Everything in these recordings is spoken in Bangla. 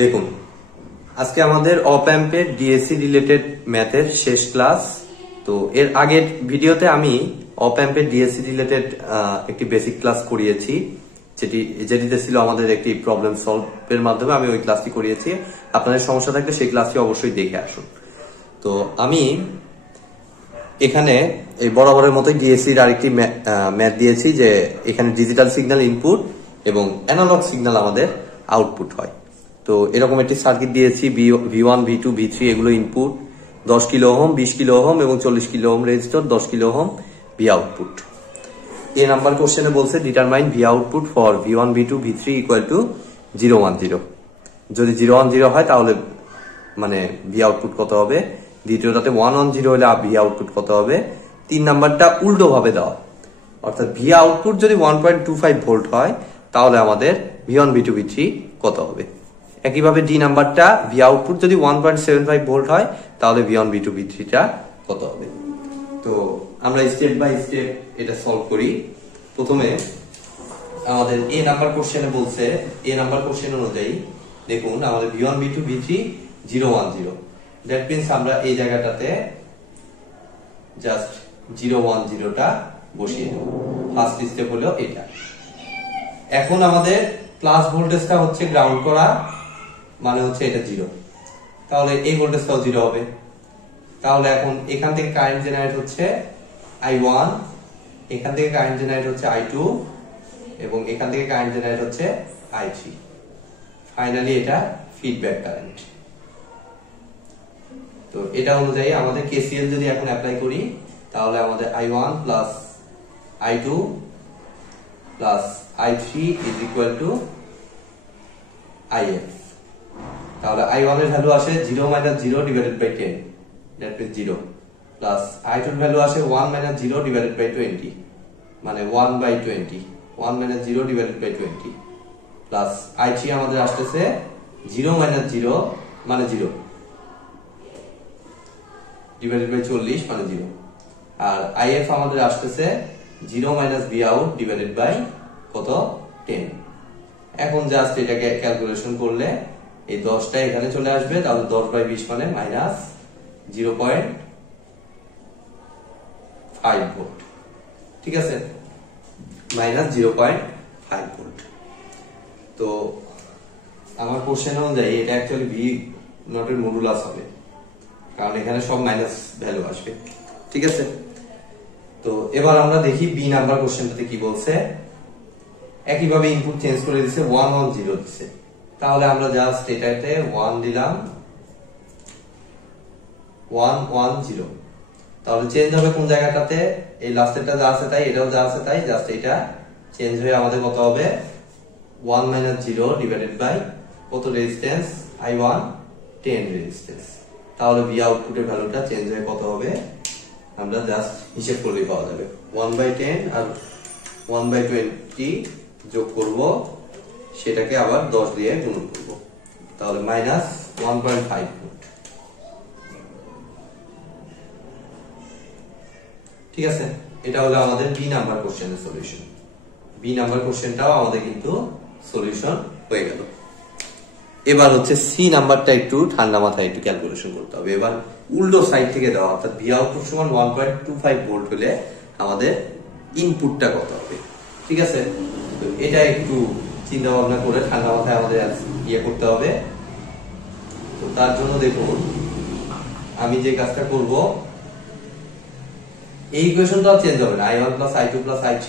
দেখুন, আজকে আমাদের অপ্যাম্পের ডিএসি রিলেটেড ম্যাথের শেষ ক্লাস। তো এর আগের ভিডিওতে আমি অপ্যাম্পের ডিএসি রিলেটেড একটি বেসিক ক্লাস করিয়েছি, যেটিতে ছিল আমাদের একটি প্রবলেম সলভের মাধ্যমে আমি ওই ক্লাসটি করিয়েছি। আপনাদের সমস্যা থাকলে সেই ক্লাসটি অবশ্যই দেখে আসুন। তো আমি এখানে এই বরাবরের মতোই ডিএসির আরেকটি ম্যাথ দিয়েছি, যে এখানে ডিজিটাল সিগন্যাল ইনপুট এবং অ্যানালগ সিগন্যাল আমাদের আউটপুট হয়। তো এরকম একটি সার্কিট দিয়েছি, V1, V2, V3 এগুলো input, 10 kilo ohm, 20 kilo ohm এবং 40 kilo ohm resistor, 10 kilo ohm V output. এ নাম্বার কোশ্চেনে বলছে determine V output for V1, V2, V3 equal to 0, 1, 0। যদি 0, 1, 0 হয় তাহলে মানে ভি আউটপুট কত হবে, দ্বিতীয়টাতে 1, 1, 0 হলে ভি আউটপুট কত হবে, 3 নাম্বারটা উল্টো ভাবে দেওয়া, অর্থাৎ ভি আউটপুট যদি 1.25 ভোল্ট হয় তাহলে আমাদের V1, V2, V3 কত হবে। একইভাবে ডি নাম্বারটা ভি আউটপুট যদি 1.75 ভোল্ট হয় তাহলে V1, V2, V3 টা কত হবে। তো আমরা স্টেপ বাই স্টেপ এটা সলভ করি। প্রথমে আমাদের এ নাম্বার কোশ্চেনে বলছে, এ নাম্বার কোশ্চেন অনুযায়ী দেখুন আমাদের V1, V2, V3 0, 1, 0। That means আমরা এই জায়গাটাতে জাস্ট 0, 1, 0 টা বসিয়ে দেব। ফার্স্ট স্টেপ হলো এটা। এখন আমাদের প্লাস ভোল্টেজটা হচ্ছে গ্রাউন্ড করা, মানে হচ্ছে এটা 0, তাহলে এই ভোল্টেজটাও 0 হবে। তাহলে এখন এখান থেকে কারেন্ট জেনারেট হচ্ছে I1, এখান থেকে কারেন্ট জেনারেট হচ্ছে I2 এবং এখান থেকে কারেন্ট জেনারেট হচ্ছে I3। ফাইনালি এটা ফিডব্যাক কারেন্ট। তো এটা অনুযায়ী আমাদের কেসিএল যদি এখন অ্যাপ্লাই করি তাহলে আমাদের I1 plus I2 plus I3 is equal to IF। তাহলে I1 এর ভ্যালু আসে 0 minus 0 divided by 10, that means 0, plus I2 এর ভ্যালু আসে 1 মাইনাস 0 ডিভাইডেড বাই 20, মানে 1/20, 1 minus 0 divided by 20, plus I3 আমাদের আসতেছে 0 মাইনাস 0 মানে 0 ডিভাইডেড বাই 40 মানে 0, আর IF আমাদের আসতেছে 0 minus V out divided by কত 10। এখন জাস্ট এটাকে ক্যালকুলেশন করলে এই 10টা এখানে চলে আসবে, তাহলে 10/20 মানে মাইনাস 0.5 ভোল্ট। ঠিক আছে, মাইনাস 0.5 ভোল্ট। তো আমার কোশ্চেন অনুযায়ী এটা অ্যাকচুয়ালি ভি নটের মডুলাস হবে, কারণ এখানে সব মাইনাস ভ্যালু আসবে। ঠিক আছে, তো এবার আমরা দেখি বি নাম্বার কোশ্চেনটাতে কি বলছে। একইভাবে ইনপুট চেঞ্জ করে দিচ্ছে, 1, 1, 0 দিচ্ছে, তাহলে আমরা জাস্ট এটাতে 1 দিলাম, 1, 1, 0। তাহলে চেঞ্জ হবে কোন জায়গাটাতে, এই লাস্টেরটা যা আছে তাই, এটাও যা আছে তাই, জাস্ট এটা চেঞ্জ হয়ে আমাদের কত হবে 1 মাইনাস 0 ডিভাইডেড বাই কত রেজিস্ট্যান্স I1, 10 রেজিস্ট্যান্স। তাহলে ভি আউটপুটের ভ্যালুটা চেঞ্জ হয়ে কত হবে আমরা জাস্ট হিসাব করলেই পাওয়া যাবে। 1/10 আর 1/20 যোগ করব, সেটাকে আবার 10 দিয়ে গুণ করব, তাহলে মাইনাস 1.5 ভোল্ট। ঠিক আছে, এটা হলো আমাদের বি নাম্বার কোশ্চেনের সলিউশন। বি নাম্বার কোশ্চেনটাও আমাদের কিন্তু সলিউশন হয়ে গেল। এবার হচ্ছে সি নাম্বারটা একটু ঠান্ডা মাথায় একটু ক্যালকুলেশন করতে হবে। এবার উল্টো সাইড থেকে দেওয়া, অর্থাৎ ভি আউটপুট সমান 1.25 ভোল্ট হলে আমাদের ইনপুটটা কত হবে। ঠিক আছে, তো এটা একটু চিন্তা ভাবনা করে ঠান্ডা মাথায় আমাদের ইয়ে করতে হবে। তো তার জন্য দেখুন আমি যে কাজটা করব, এই ইকুয়েশনটা চেঞ্জ হবে না, I1 plus I2 plus I3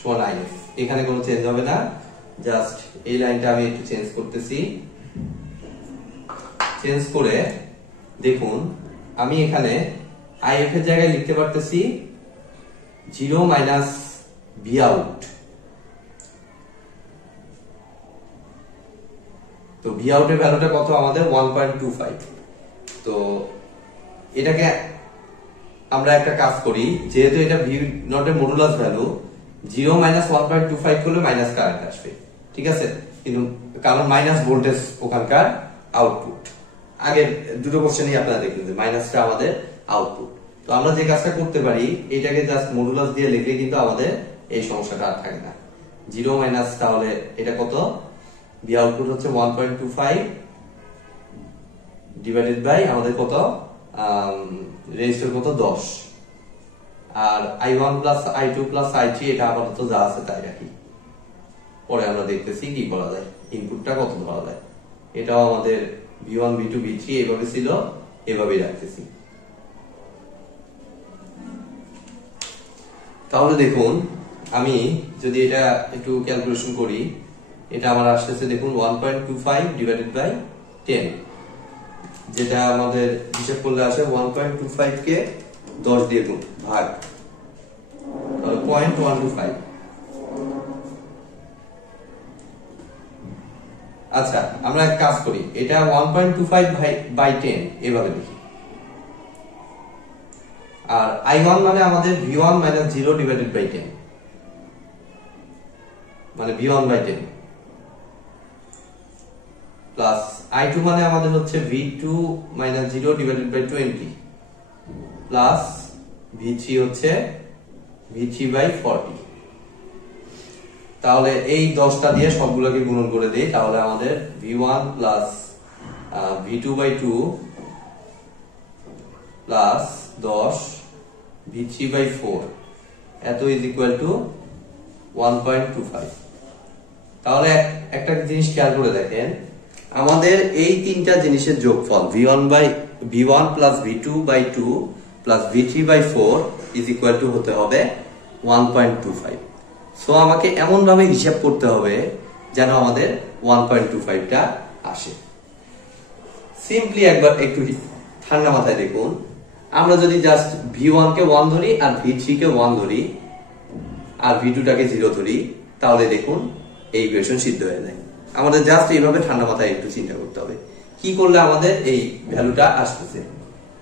সমান IF, এখানে কোনো চেঞ্জ হবে না। জাস্ট এই লাইনটা আমি একটু চেঞ্জ করতেছি। চেঞ্জ করে দেখুন আমি এখানে IF এর জায়গায় লিখতে পারতেছি 0 মাইনাস ভি আউট। তো ভি আউটের ভ্যালুটা কত আমাদের 1.25। তো এটাকে আমরা একটা কাজ করি, যেহেতু এটা ভি নটের মডুলাস ভ্যালু, 0 মাইনাস 1.25 করলে মাইনাস কারেন্ট আসবে। ঠিক আছে, কিন্তু কারণ মাইনাস ভোল্টেজ ওখানকার আউটপুট, আগের দুটো কোশ্চেনই আপনারা দেখলেন যে মাইনাসটা আমাদের আউটপুট। তো আমরা যে কাজটা করতে পারি, এটাকে জাস্ট মডুলাস দিয়ে লিখলে কিন্তু আমাদের এই সমস্যাটা আর থাকে না। 0 মাইনাস, তাহলে এটা কত, বি আউটপুট হচ্ছে 1.25 ডিভাইডেড বাই আমাদের কত, রেজিস্টার কত 10, আর i1 plus i2 plus i3 এটা আপাতত যা আছে তাই রাখি, পরে আমরা দেখতেছি কি করা যায়, ইনপুটটা কত ধরা যায়। এটাও আমাদের v1 v2 v3 এইভাবে ছিল, এভাবেই রাখতেছি। তাহলে দেখুন, আমি যদি এটা একটু ক্যালকুলেশন করি, এটা আমার আসতেছে দেখুন 1.25 ডিভাইডেড বাই 10, যেটা আমাদের হিসাব করলে আসে 1.25 কে 10 দিয়ে গুণ ভাগ, তাহলে 0.125। আচ্ছা, আমরা এক কাজ করি, এটা 1.25 বাই 10 এভাবে লিখি, আর i1 মানে আমাদের v1 মাইনাস 0 ডিভাইডেড বাই 10, মানে v1 বাই 10, প্লাস i2 মানে আমাদের হচ্ছে v2 minus 0 divided by 20, plus v3 হচ্ছে v3 বাই 40। তাহলে এই 10টা দিয়ে সবগুলোকে গুণন করে দেই, তাহলে আমাদের v1 plus v2 by 2 plus 10 v3 by 4 এত ইজ ইকুয়াল টু 1.25। তাহলে একটা জিনিস খেয়াল করে দেখেন, আমাদের এই তিনটা জিনিসের যোগফল v1 plus v2 by 2 plus v3 by 4 is equal to হতে হবে 1.25। সো আমাকে এমন ভাবে হিসাব করতে হবে যেন আমাদের 1.25 টা আসে। সিম্পলি একবার একটু ঠান্ডা মাথায় দেখুন, আমরা যদি জাস্ট v1 কে 1 ধরি আর v3 কে 1 ধরি আর v2 টাকে 0 ধরি, তাহলে দেখুন এই ইকুয়েশন সিদ্ধ হয়ে যায়। আমাদের জাস্ট এইভাবে ঠান্ডা মাথায় একটু চিন্তা করতে হবে কি করলে আমাদের এই ভ্যালুটা আসতেছে।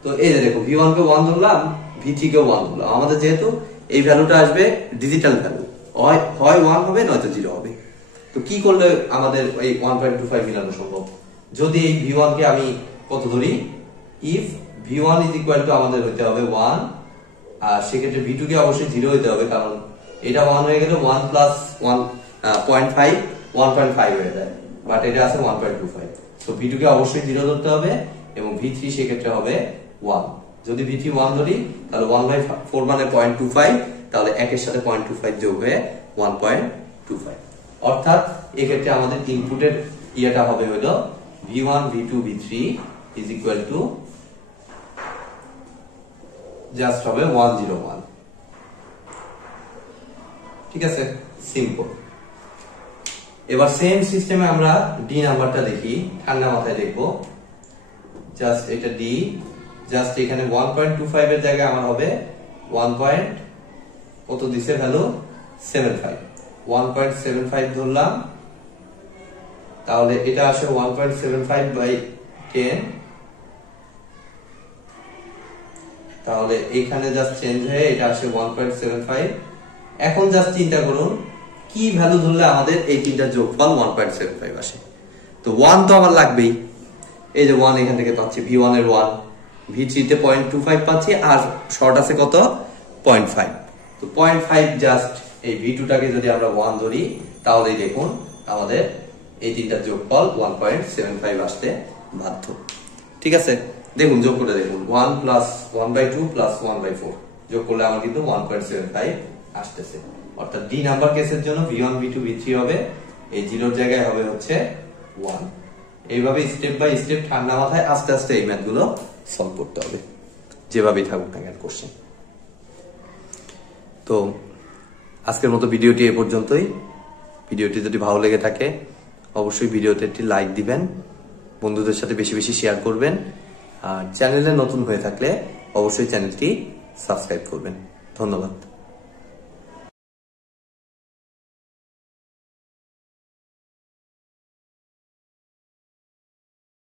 তো এই যে দেখো, v1 কে 1 ধরলাম, v3 কে 1 ধরলাম, আমাদের যেহেতু এই ভ্যালুটা আসবে ডিজিটাল ভ্যালু, হয় 1 হবে নয়তো 0 হবে। তো কি করলে আমাদের এই 1.25 মিলানো সম্ভব? যদি এই v1 কে আমি কত ধরি, if v1 is equal two আমাদের হতে হবে 1, আর সেক্ষেত্রে v2 কে অবশ্যই 0 হতে হবে, কারণ এটা 1 হয়ে গেলে 1 প্লাস 1.5 1.5 হয়ে যায়, বাট এটা আছে 1.25। সো v2 কে অবশ্যই 0 ধরতে হবে এবং v3 সেক্ষেত্রে হবে 1। যদি v3 1 ধরি তাহলে 1/4 মানে 0.25, তাহলে 1 এর সাথে 0.25 যোগ হয়ে 1.25। অর্থাৎ এক্ষেত্রে আমাদের ইনপুটের ইয়েটা হবে হলো v1 v2 v3 is equal two just হবে 101। ঠিক আছে, সিম্পল। এবার সেম সিস্টেমে আমরা ডি নাম্বারটা দেখি, ঠান্ডা মাথায় দেখবো। জাস্ট এটা ডি, জাস্ট এখানে 1.25 এর জায়গায় আমার হবে 1. কত দিছে ভ্যালু, 75, 1.75 ধরলাম, তাহলে এটা আসে 1.75 বাই 10, তাহলে এখানে জাস্ট চেঞ্জ হয়ে এটা আসে 1.75। এখন জাস্ট চিন্তা করুন কি ভ্যালু ধরলে আমাদের এই তিনটা যোগফল 1.75 আসে। তো 1 তো আমার লাগবেই, এই যে 1 এখান থেকে পাচ্ছি, v1 এর 1, v3 তে 0.25 পাচ্ছি, আর শর্ট আছে কত 0.5। তো 0.5 জাস্ট এই v2 টাকে যদি আমরা 1 ধরি, তাহলেই দেখুন আমাদের এই তিনটা যোগফল 1.75 আসতে বাধ্য। ঠিক আছে, দেখুন যোগ করে দেখুন, 1 প্লাস 1/2 প্লাস 1/4 যোগ করলে আমার কিন্তু 1.75 আসতেছে। অর্থাৎ ডি নাম্বার কেসের জন্য v1 v2 v3 হবে, এই 0 জায়গায় হবে হচ্ছে 1। এইভাবে স্টেপ বাই স্টেপ ঠান্ডা মাথায় আস্তে আস্তে এই ম্যাথগুলো সলভ করতে হবে, যেভাবেই থাকুক না কেন কোশ্চেন। তো আজকের মতো ভিডিওটি এ পর্যন্তই। ভিডিওটি যদি ভালো লেগে থাকে অবশ্যই ভিডিওতে একটি লাইক দিবেন, বন্ধুদের সাথে বেশি বেশি শেয়ার করবেন, আর চ্যানেলে নতুন হয়ে থাকলে অবশ্যই চ্যানেলটি সাবস্ক্রাইব করবেন। ধন্যবাদ।